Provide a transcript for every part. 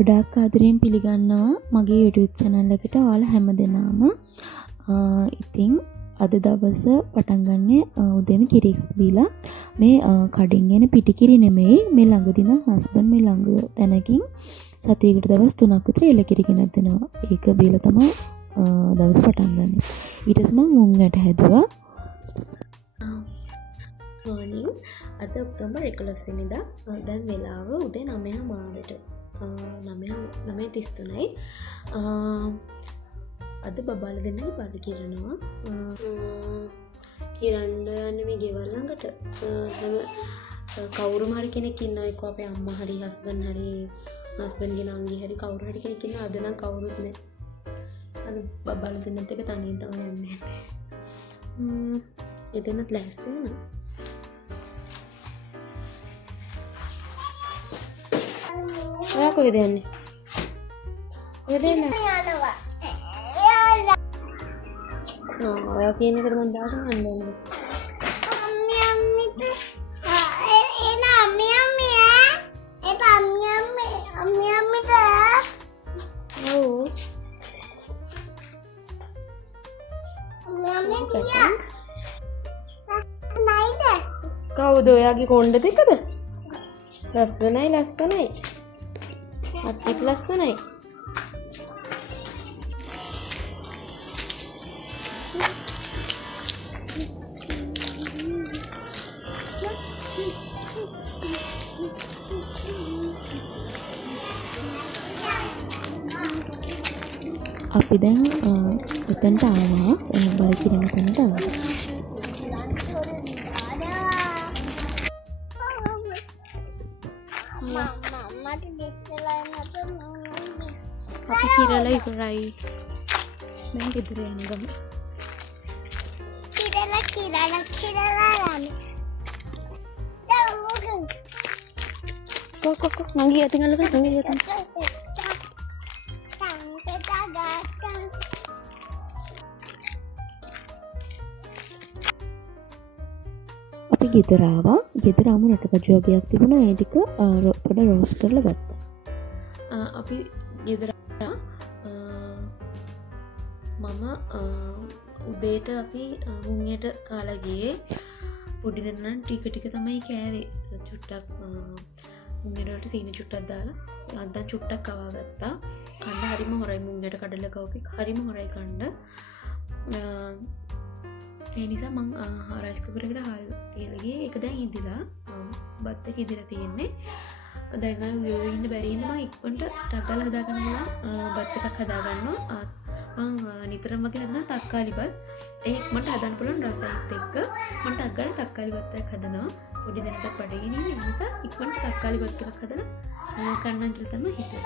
ගොඩාක් ආදරයෙන් පිළිගන්නවා මගේ YouTube channel එකට ඔයාලා හැමදෙනාම. ඉතින් අද දවස පටන් ගන්නේ උදේම කිරි බීලා. මේ කඩින් එන පිටි කිරි නෙමෙයි. මේ ළඟදින හස්බන්ඩ් මේ ළඟ තැනකින් සතියකට දවස් 3ක් විතර එළ කිරි ගෙනත් දෙනවා. ඒක බීලා තමයි දවස පටන් ගන්න. ඊට පස්සේ මම මුං ඇට හැදුවා. morning අද ඔක්තෝබර් 11 වෙනිදා දැන් වෙලාව උදේ 9:00 මාරට 9:33යි. අද බබාල දෙන්නගේ බඩ කිරනවා. කිරන්න යන්නේ මේ ගෙවල් ළඟට. හැම කවුරුම හරි කෙනෙක් ඉන්නවා. එක්ක අපේ අම්මා හරි හස්බන්ඩ් හරි හස්බන්ඩ්ගේ නංගි හරි කවුරු හරි කෙනෙක් ඉන්නවා. අද නම් කවුරුත් නැහැ. අද බබාල දෙන්නත් එක තනියෙන් තමයි යන්නේ. එතනත් ලෑස්ති වෙනවා. ඔයා කොහෙද යන්නේ? කොහෙද යන්නේ? ඔයා කියන එකට මම දාගෙන යන්න ඕනේ. කවුද ඔයාගේ කොණ්ඩ දෙකද? ලස්සනයි. අත්තිත් ලස්සනයි. අපි දැන් එතනට ආවා. බයි කිරන තැනට ආවා. අපි කිරලා ඉවරයි. මම ගෙදර යන්න ගමු. කො නංගි යතින් අල්ලගෙන නංගි යතින්. අපි ගෙදර ආවා. ගෙදර ආම රටකජු වගේක් තිබුණා. ඒ ටික පොඩ රෝස්ට් කරලා ගත්තා. අපි ගෙදර මම උදේට අපි මුංයට කාලා ගියේ. පොඩි දෙන්නා ටික තමයි කෑවේ. චුට්ටක් මුංගෙට වලට සීනි චුට්ටක් දාලා අන්තන් චුට්ටක් කවා ගත්තා. කන්න හරිම හොරයි. මුංගෙට කඩල කවපි හරිම හොරයි කන්න. ඒ නිසා මං රයිස් කුකර් එකට හාල් තියලා ගියේ. ඒක දැන් ඉදිලා බත් එක ඉදිලා තියෙන්නේ. දැන් අය ඉන්න බැරි හින්දා මම ඉක්මනට ටක් ගාලා හදාගන්නවා. බත් එකක් හදාගන්නවා. මම නිතරම වගේ හදන තක්කාලි බත්. ඒ ඉක්මනට හදන්න පුළුවන් රසයත් එක්ක මම ටක් ගාලා තක්කාලි බත් එකක් හදනවා. පොඩි දෙන්නට බඩගිනි ඉන්නේ. ඒ නිසා ඉක්මනට තක්කාලි බත් එකක් හදලා කන්නම් කියලා තමයි හිතුවේ.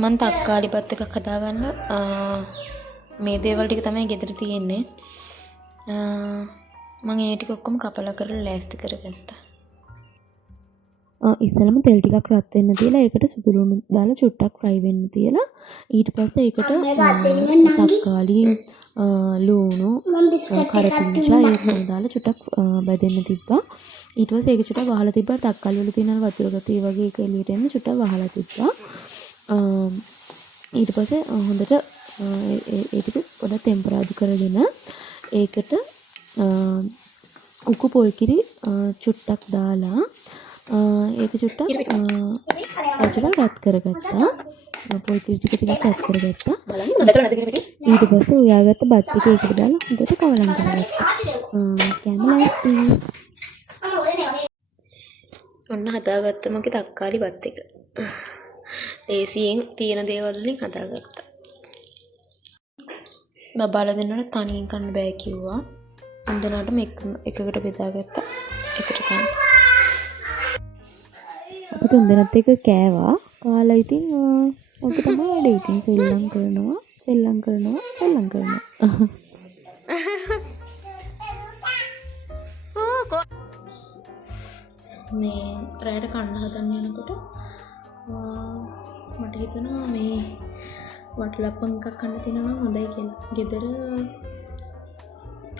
මම තක්කාලි බත් එකක් හදාගන්න මේ දේවල් ටික තමයි ගෙදර තියෙන්නේ. මම ඒ ටික ඔක්කොම කපලා කරලා ලෑස්ති කරගත්තා. ඉස්සෙල්ලම තෙල් ටිකක් රත් වෙන්න තියලා ඒකට සුදු ලුණු දාලා චුට්ටක් ෆ්‍රයි වෙන්න තියලා ඊට පස්සේ ඒකට තක්කාලි ලුණු කරපිංචා ඒක දාලා චුට්ටක් බෙදෙන්න තිබ්බා. ඊට පස්සේ ඒක චුට්ටක් වහලා තිබ්බා. තක්කාලි වල තියෙන වතුර ගතිය වගේ ඒක එළියට එන්න චුට්ටක් වහලා තිබ්බා. ඊට පස්සේ හොඳට ඒ ටික පොඩ්ඩක් ටෙම්පරාදු කරගෙන ඒකට උකු පොල් කිරි චුට්ටක් දාලා ඒක චුට්ටක් රත් කරගත්තා. පොල් කිරි ටික රත් කරගත්තා. ඊට පස්සේ උයාගත්ත බත් ටික ඒකට දාලා හොඳට කවලම් කරගත්තා. කැමලස්ටි ඔන්න හදාගත්ත මගේ තක්කාලි බත් එක. ලේසියෙන් තියෙන දේවල් වලින් හදාගත්තා. බබාලා දෙන්නට තනියෙන් කන්න බෑ කිව්වා. අන්දනාටම එකකට බෙදාගත්තා. එකට කන්න. අපි තුන්දෙනාත් එක කෑවා. කාලා ඉතින් ඔක තමයි වැඩේ. ඉතින් සෙල්ලම් කරනවා. මේ රැයට කන්න හදන්න යනකොට මට හිතුණා මේ වටලප්පන් එකක් කන්න තියෙනවා හොඳයි කියලා. ගෙදර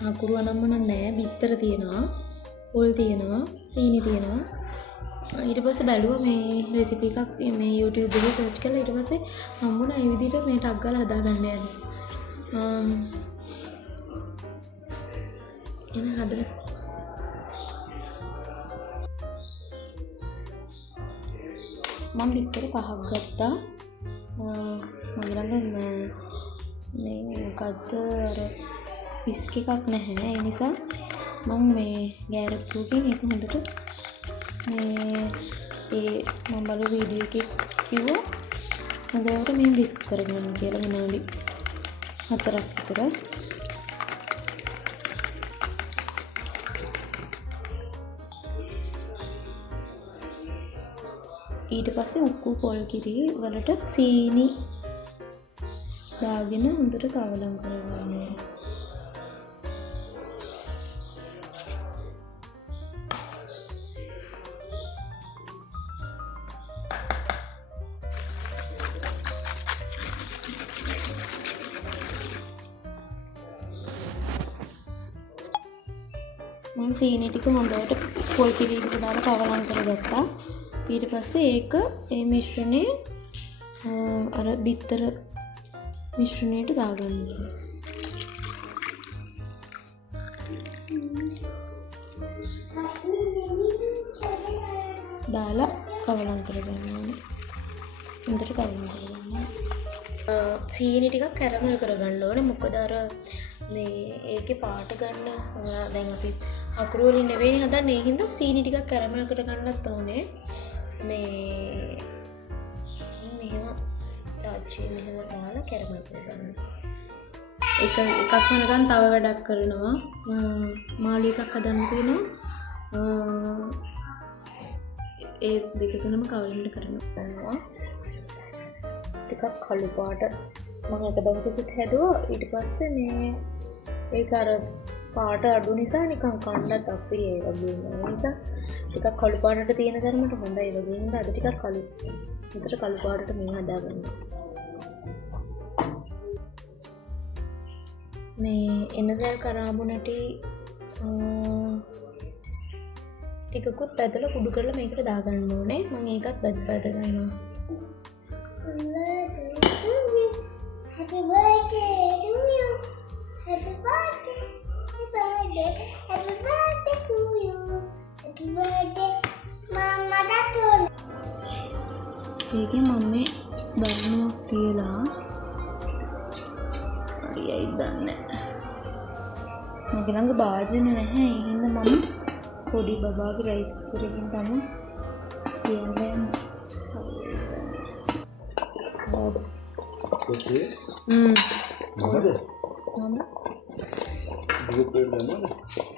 අකුරු අනම්මන නෑ. බිත්තර තියෙනවා. පොල් තියෙනවා, සීනි තියෙනවා. ඊට පස්සේ බැලුවා මේ රෙසිපි එකක් මේ YouTube එකේ සර්ච් කරලා ඊට පස්සේ හම්බුණා මේ විදිහට මේ ටක් ගාලා හදාගන්න යන්නේ. හදලා මම බිත්තර 5ක් ගත්තා. මගේ ළඟ මේ මොකද්ද අර විස්ක් එකක් නැහැ. ඒ නිසා මම මේ ගෑරප්පුවකින් ඒක හොඳට මම බලු වීඩියෝ එකේ කිව්වා හොඳට මේ විස්ක් කරගන්න කියලා විනාඩි 4ක් විතර. ඊට පස්සේ උක්කු පොල් කිරි වලට සීනි දාගෙන හොඳට කවලම් කරගන්න. මම සීනි ටික හොඳට පොල් කිරි ටික දාලා කවලම් කරගත්තා. ඊට පස්සේ ඒක ඒ මිශ්‍රණය අර බිත්තර මිශ්‍රණයට දාගන්න. දාලා කවලම් කරගන්න ඕනේ. හොඳට කවලම් කරගන්න. සීනි ටිකක් කැරමල් කරගන්න ඕනේ. මොකද අර මේ ඒකේ පාට ගන්න දැන් අපි අකුරු වලින් නෙවෙයි හදන්නේ. ඒ හින්දා සීනි ටිකක් කැරමල් කරගන්නත් ඕනේ. මේ මෙහෙම තාච්චිය මෙහෙම දාලා කැරමල් කරගන්න. එකක් වෙනකන් තව වැඩක් කරනවා. මාළු එකක් හදන්න තියෙනවා. ඒ දෙක තුනම කවලම්ට කරනවා. ටිකක් කළු පාට මම එක දවසකට හැදුවා. ඊට පස්සේ මේ ඒක අර පාට අඩු නිසා නිකන් කන්නත් අපිරිය ඒ වගේ වෙනවා. නිසා ටිකක් කළු පාටට තියෙන ධර්මයට හොඳයි. ඒ වගේ හින්දා අද ටිකක් කළු විතර කළු පාටට මේ හදාගන්න. මේ එනසල් කරාබුණටි ටිකකුත් පැදලා කුඩු කරලා මේකට දාගන්න ඕනේ. මම ඒකත් බද ගන්නවා. Happy birthday to you. Happy birthday. Happy birthday. Happy birthday to you. Happy birthday. Mama datun. ඒකේ මම ධර්මයක් තියලා හරියයි දන්නේ. මගේ ළඟ භාජන නැහැ. ඒ හින්දා මම පොඩි බබාගේ රයිස් කුකර් එකකින් තමයි තියන්නේ. Okay. මොකද?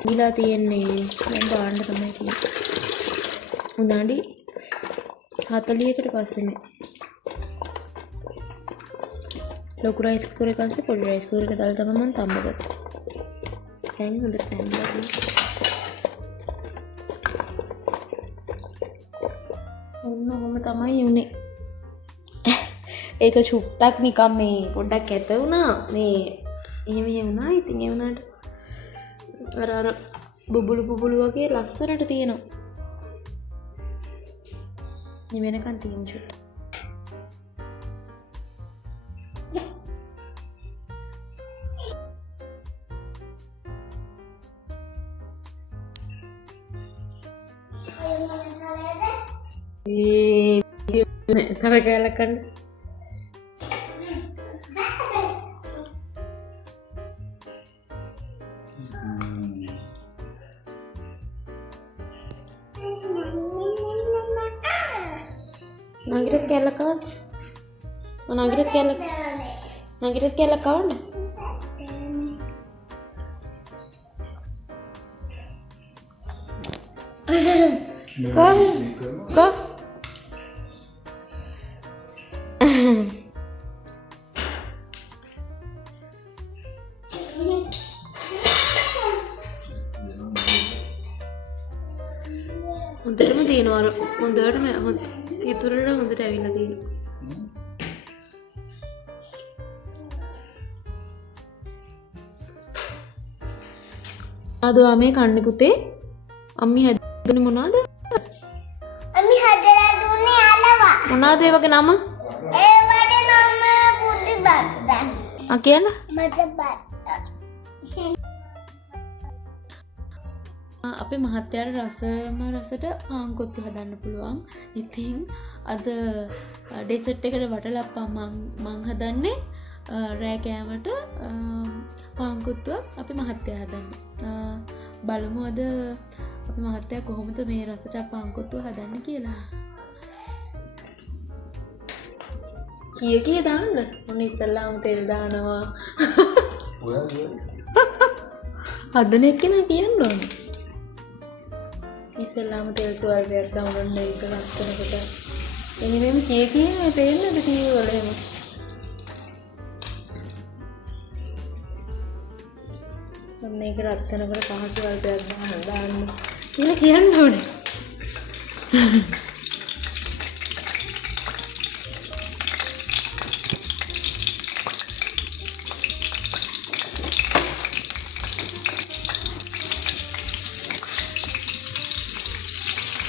ගිලා තියෙන්නේ දැන් ගාන්න තමයි තියෙන්නේ. උනාඩි 40කට පස්සේනේ. ලොකු රයිස් කුකර් එකක් අස්සේ පොඩි රයිස් කුකර් එක දාලා තමයි මම තම්බ ගත්තේ. දැන් හොඳට තම්බලා. ඔන්නෝම තමයි උනේ. ඒක චුට්ටක් නිකම් මේ පොඩ්ඩක් ඇත වුණා. මේ එහෙම වුණා. ඉතින් ඒ වුණාට අර බුබුලු වගේ ලස්සනට තියෙනවා. මේ වෙනකන් තියෙන චුට්ට. තව කැලක් කන්න. Nagirat kaya kawan? Nagirat kaya kawan? Kau? හොඳටම තියෙනවා. හොඳටම ඉතුරුට හොඳට ඇවිල්ලා තියෙනවා. ආදෝ මේ කන්නේ පුතේ. අම්මි හැදුනේ මොනවද? අම්මි හදලා දුන්නේ අලවා. මොනවද ඒ වගේ නම? ඒවට නම පුඩි බත්තන්. කියන්න. මට බත්තන්. අපේ මහත්තයාට රසට පාන් කොත්තු හදන්න පුළුවන්. ඉතින් අද ඩෙසර්ට් එකට වටලප්පා මං හදන්නේ රෑ කෑමට පාන් කොත්තුවක් අපේ මහත්තයා හදන්නේ. බලමු අද අපේ මහත්තයා කොහොමද මේ රසට පාන් කොත්තුව හදන්න කියලා. කීය දාන්න? මොන ඉස්සල්ලාම තෙල් දානවා. හදන එක්කෙනා කියන්න ඕනේ. ඉස්සල්ලාම තෙල් ස්වල්පයක් දාන්න ඒක ලස්සනකට. එන්නේ මෙම් කීයේ පේන්නද ටීවී වල එහෙම. මම මේක රත්තරනකට පහ ස්වල්පයක් දාන්න කියලා කියන්න ඕනේ.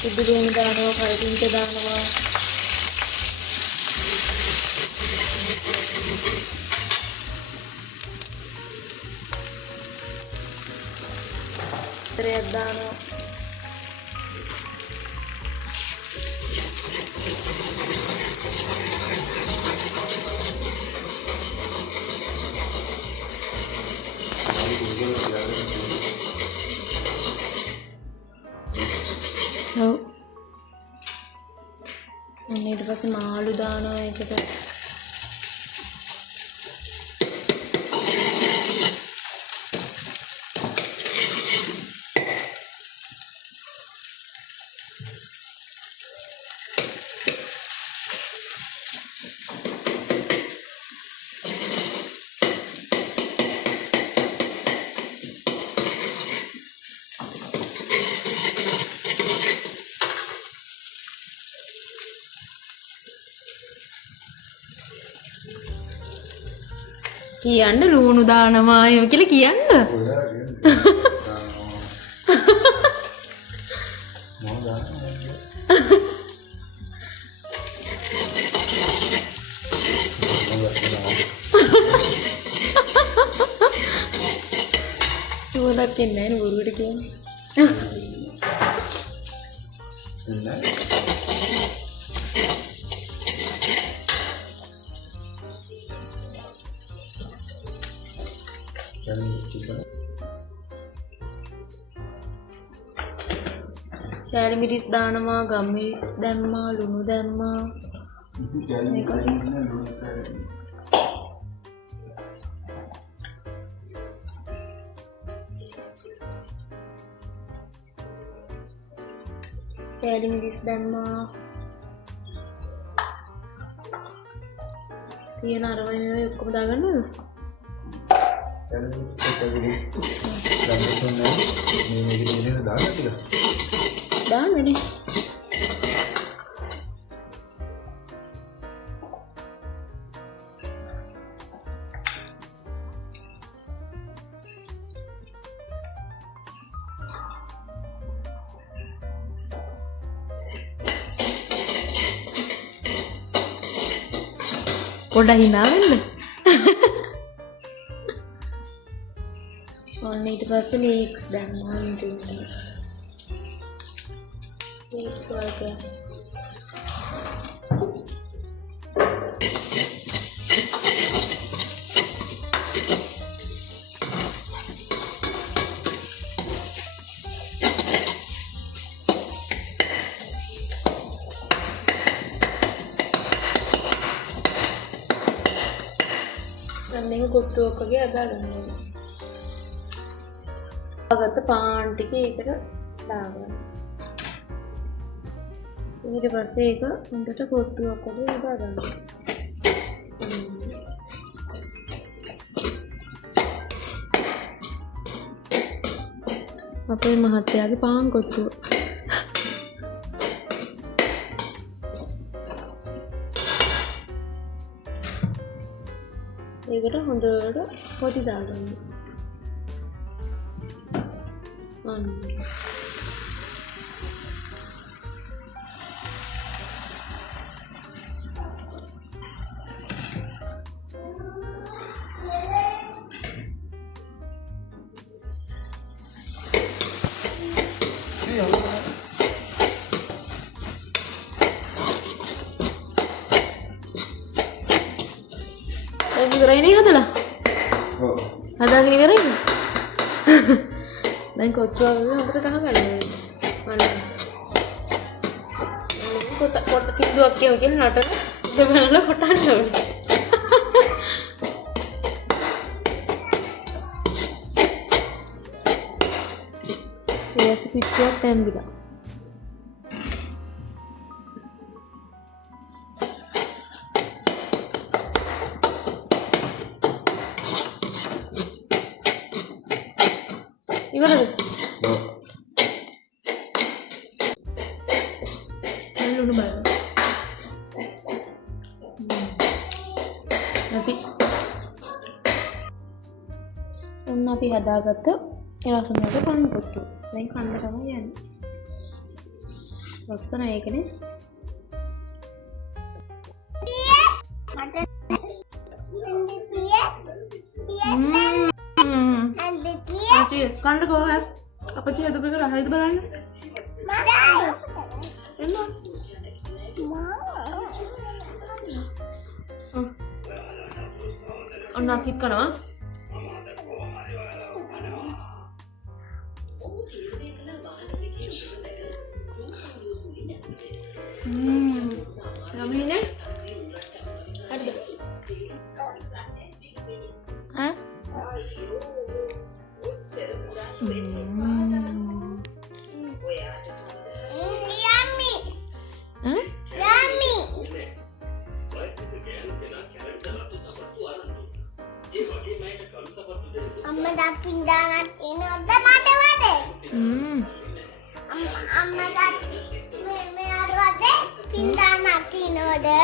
ඉදිරියෙන් දානවා කයිටින්ට දානවා. තරයක් දානවා. ඔව්. ඊට පස්සේ මාළු දානවා ඒකට. කියන්න ලුණු දානවා එහෙම කියලා කියන්න. චුවදක් කියන්නේ නැහැ බොරුවට කියන්නේ. කෑලි මිරිස් දානවා, ගම් මිරිස් දැම්මා, ලුණු දැම්මා. කෑලි මිරිස් දැම්මා. තියෙන අරවයි මේ ඔක්කොම දාගන්නවද? දාන්නනේ. පොඩ්ඩක් hina වෙන්න. ඔන්න ඊට පස්සේ ලීක්ස් දැම්මා ඉතින්. ලීක්ස් වලට මේක කොත්තුවක් වගේ අදාගන්න ඕනේ. අගත පාන් ටික ඒකට දාගන්න. ඊට පස්සේ ඒක හොඳට කොත්තුවක් වගේ අදාගන්න. අපේ මහත්තයාගේ පාන් කොත්තුව. ඒකට හොඳට පොඩි දාගන්න. අන්න ඉවරයිනේ හදලා. ඔව්. හදාගෙන ඉවරයි. දැන් කොච්චර හොඳට ගහගන්න. මම කොට සින්දුවක් කියව කියලා නටන දෙබලලා කොටන්න ඕනේ. ඊයස් පිටියක් තැම්බිලා. ඉවරද? ඔව්. ලුණු බලන්න. අපි හදාගත්ත රසමට පණු කොත්තු. දැන් කන්න තමයි යන්නේ. ලස්සන ඒකනේ. කන්න කොහොමද? අපිට හදපු එක රහයිද බලන්න. එන්න. ඔන්න අපිත් කනවා. Yummy ne? Ada. Hah? Yummy. Hah? Yummy. Amma dah pindah nanti ni ada mana ada? Amma dah me ada ada pindah nanti ni ada.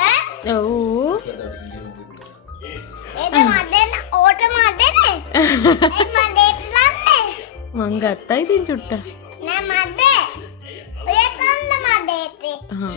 Oh. Itu ada na order ada ni. Ada itu lande. මං ගත්තා ඉතින් චුට්ට. Na ada. Oya kanda ada itu. හා.